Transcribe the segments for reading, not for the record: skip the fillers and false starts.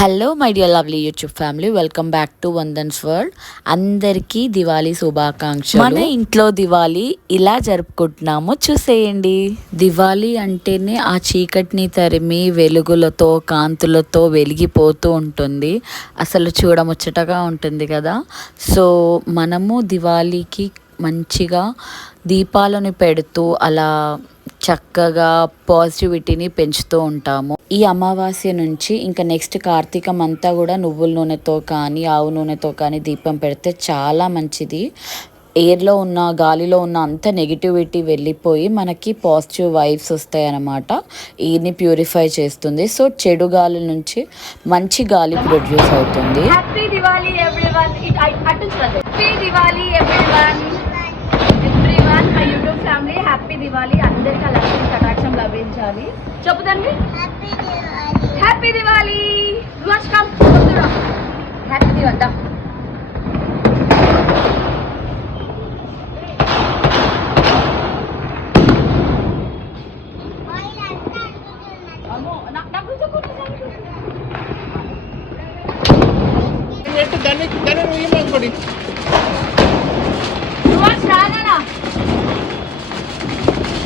Hello my dear lovely YouTube family, welcome back to Vandan's world. అందరికీ దివాళీ శుభాకాంక్షలు. మన ఇంట్లో దివాళీ ఇలా జరుపుకుంటున్నాము, చూసేయండి. దివాళీ అంటేనే ఆ చీకటిని తరిమి వెలుగులతో కాంతులతో వెలిగిపోతూ ఉంటుంది. అసలు చూడముచ్చటగా ఉంటుంది కదా. సో మనము దివాళీకి మంచిగా దీపాలను పెడుతూ అలా చక్కగా పాజిటివిటీని పెంచుతూ ఉంటాము. ఈ అమావాస్య నుంచి ఇంకా నెక్స్ట్ కార్తీకం అంతా కూడా నువ్వుల నూనెతో కానీ ఆవు నూనెతో కానీ దీపం పెడితే చాలా మంచిది. ఎయిర్లో ఉన్న గాలిలో ఉన్న అంత నెగిటివిటీ వెళ్ళిపోయి మనకి పాజిటివ్ వైబ్స్ వస్తాయి అన్నమాట. ఎయిర్ని ప్యూరిఫై చేస్తుంది. సో చెడు గాలి నుంచి మంచి గాలి ప్రొడ్యూస్ అవుతుంది. Happy Diwali everyone. Happy Diwali everyone. My YouTube family, happy Diwali. అందరికీ ఆ లక్ష్మీ కటాక్షం లభించాలి. చెప్పుదండి హ్యాపీ దివాళీ. హ్యాపీ దివాళీ.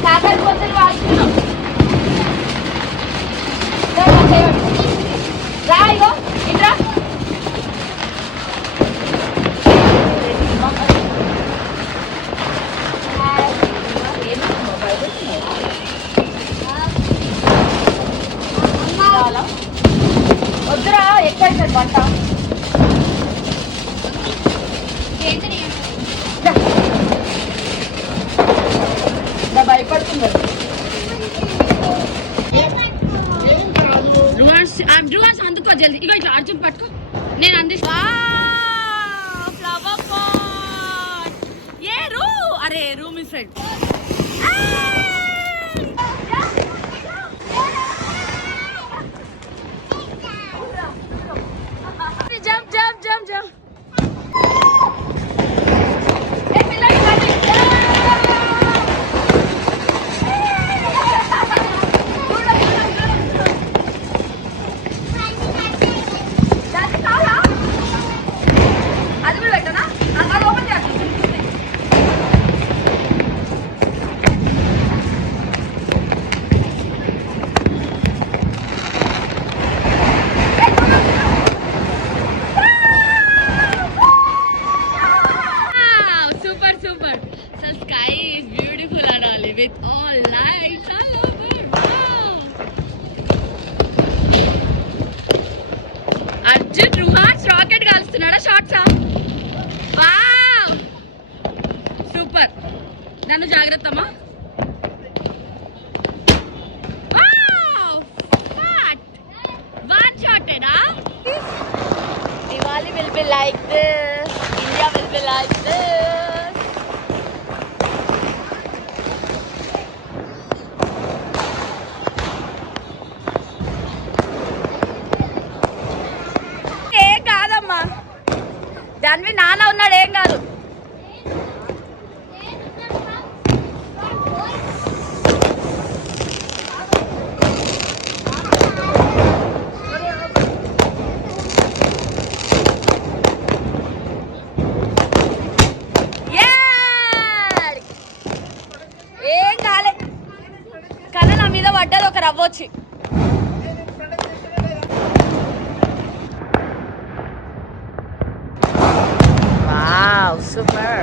కాకరపోతలు వాడుతున్నాం. రాయిగో ఇట్రా. వద్దురా, ఎక్కువ అవుతుంది పంట. భయపడుతుంది. అందుకో జల్దీ. ఇగో ఇట్లా అర్జున్ పట్టుకో, నేను అందిస్తా. Flower pot. ఏ రూ, అరే రూ మీ friend. Jump jump jump jump. With all lights all over. Wow. Arjun Ruhans rocket కాల్స్తున్నాడా షార్ట్సా? Wow super. నన్ను జాగ్రత్తమ్మా. వావ్ ఫాట్ వన్ షాటేనా. Diwali will be like this. India will be like this. దానివి నాన్న ఉన్నాడు, ఏం కాదు. ఏం కాలే, కానీ నా మీద పడ్డది ఒక రవ్వొచ్చి. Wow, super.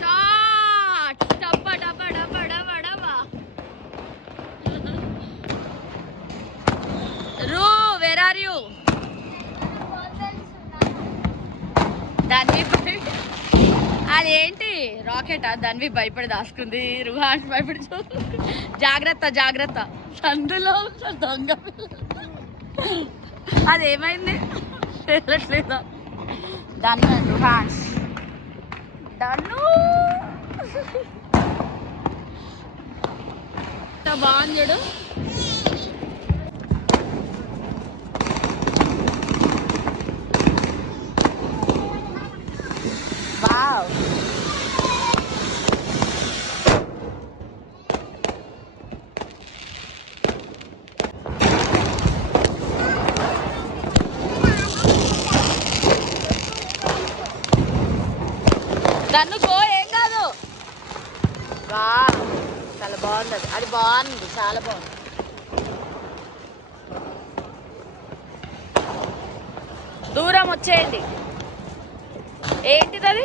Shot. Dabba dabba dabba dabba dabba. Ru, where are you? దాన్ని అదేంటి రాకెటా? దాన్ని భయపడి దాచుకుంది. రుహాన్ భయపడి జాగ్రత్త జాగ్రత్త. సందులో దొంగ అదేమైంది తెలియట్లేదా? దాన్ని రుహాన్స్ డన్ను బాగుంది చూడు. వావ్ బాగుంది అది, అది బాగుంది, చాలా బాగుంది. దూరం వచ్చేయండి. ఏంటిది అది?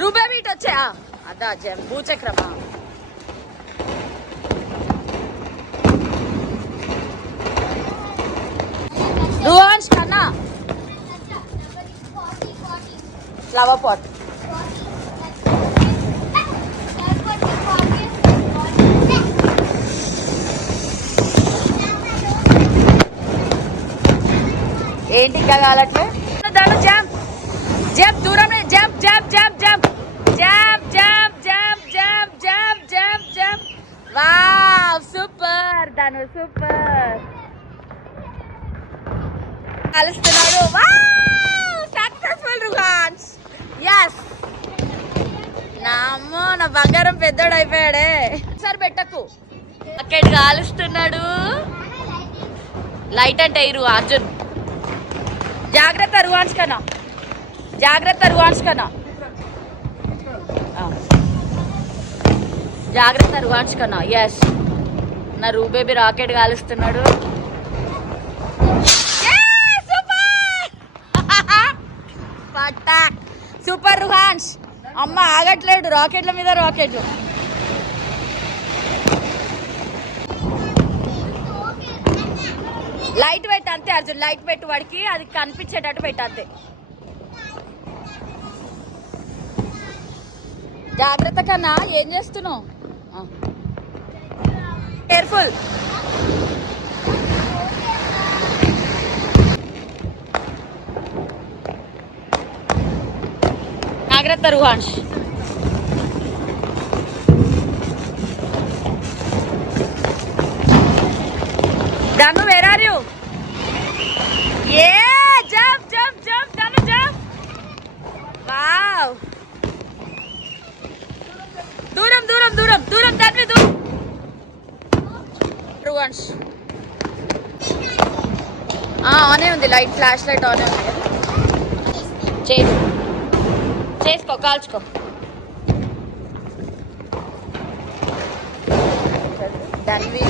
రూబే బీట్ వచ్చా అదా భూచక్రమా? రువాన్స్ కన్నా ఫ్లవర్ పాట్. ఏంటి ఇంకా కావాలట్లే? దాని జాంప్ జంప్, దూరమే jump jump jump jump jump jump jump jump jump jump jump. Wow super దాను, సూపర్ కలుస్తున్నాడు. Wow successful Ruhans. ఎస్ నా అమ్మో, నా బంగారం పెద్దోడు అయిపోయాడే. సరే పెట్టకు, అక్కడ కాలుస్తున్నాడు. లైట్ అంటే ఇరు అర్జున్. జాగ్రత్త రుహాన్స్ కన్నా, జాగ్రత్త రుహాన్స్ కన్నా, జాగ్రత్త రుహాన్స్ కన్నా. ఎస్ నా రూబేబీ రాకెట్ కాలుస్తున్నాడు. పటాక్ సూపర్ రుహాన్స్. అమ్మ ఆగట్లేడు, రాకెట్ల మీద రాకెట్లు. లైట్ పెట్టు అంతే అర్జున్, లైట్ పెట్టు వాడికి, అది కనిపించేటట్టు పెట్టు అంతే. జాగ్రత్త కన్నా, ఏం చేస్తున్నావు? కేర్ఫుల్. జాగ్రత్త రుహాన్స్. Danu, where are you? Yeah, jump, jump, jump, Danu, jump. Wow. Duram, duram, duram, duram, Danvi, duram. Ruans. On undi light, flashlight on undi. Chesko, kalchuko. Danvi.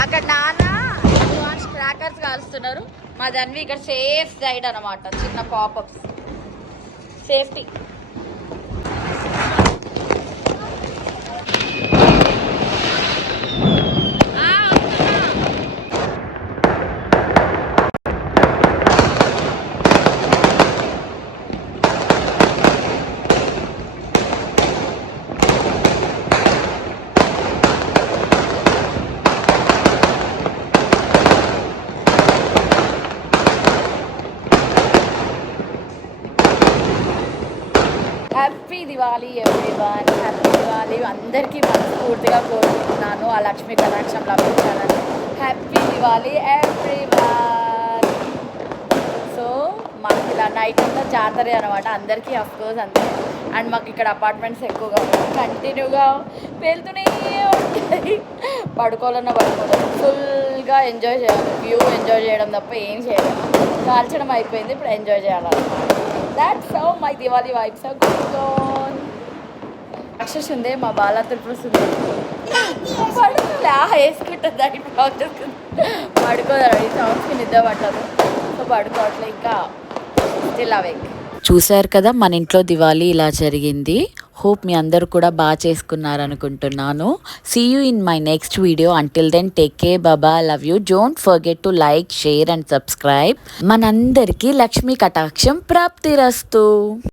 అక్కడ నాన్న క్రాకర్స్ కాలుస్తున్నారు, మా ధన్వి ఇక్కడ సేఫ్ సైడ్ అనమాట. చిన్న popups, safety. Happy Diwali everyone, happy Diwali. అందరికీ మనస్ఫూర్తిగా కోరుకుంటున్నాను ఆ లక్ష్మీ కటాక్షం లభించాలని. Happy Diwali everyone. సో మాకు ఇలా నైట్ అంతా జాతరే అనమాట అందరికీ, అఫ్కోర్స్ అంతే. అండ్ మాకు ఇక్కడ అపార్ట్మెంట్స్ ఎక్కువగా ఉంటాయి, కంటిన్యూగా వెళ్తూనే ఉంటాయి. పడుకోవాలన్నా పడుకోవాలి, ఫుల్గా ఎంజాయ్ చేయాలి. వ్యూ ఎంజాయ్ చేయడం తప్ప ఏం చేయలేదు. కాల్చడం అయిపోయింది, ఇప్పుడు ఎంజాయ్ చేయాలన్నమాట. That's how my Diwali vibes are going on. అక్షష్ ఉంది మా బాలా త్రిపురస్తుంది, పడుకోలే వేసుకుంటుంది అని పడుకోదాడు. ఈ సాంగ్స్కి నిద్ర పట్టదు, సో పడుకోవట్లే, ఇంకా స్టిల్ అవేక్. చూశారు కదా మన ఇంట్లో దివాళీ ఇలా జరిగింది. హోప్ మీ అందరూ కూడా బాగా చేసుకున్నారనుకుంటున్నాను. See you in my next video. Until then take care, బాబా, love you. Don't forget to like, share and subscribe. మనందరికీ లక్ష్మీ కటాక్షం ప్రాప్తిరస్తు.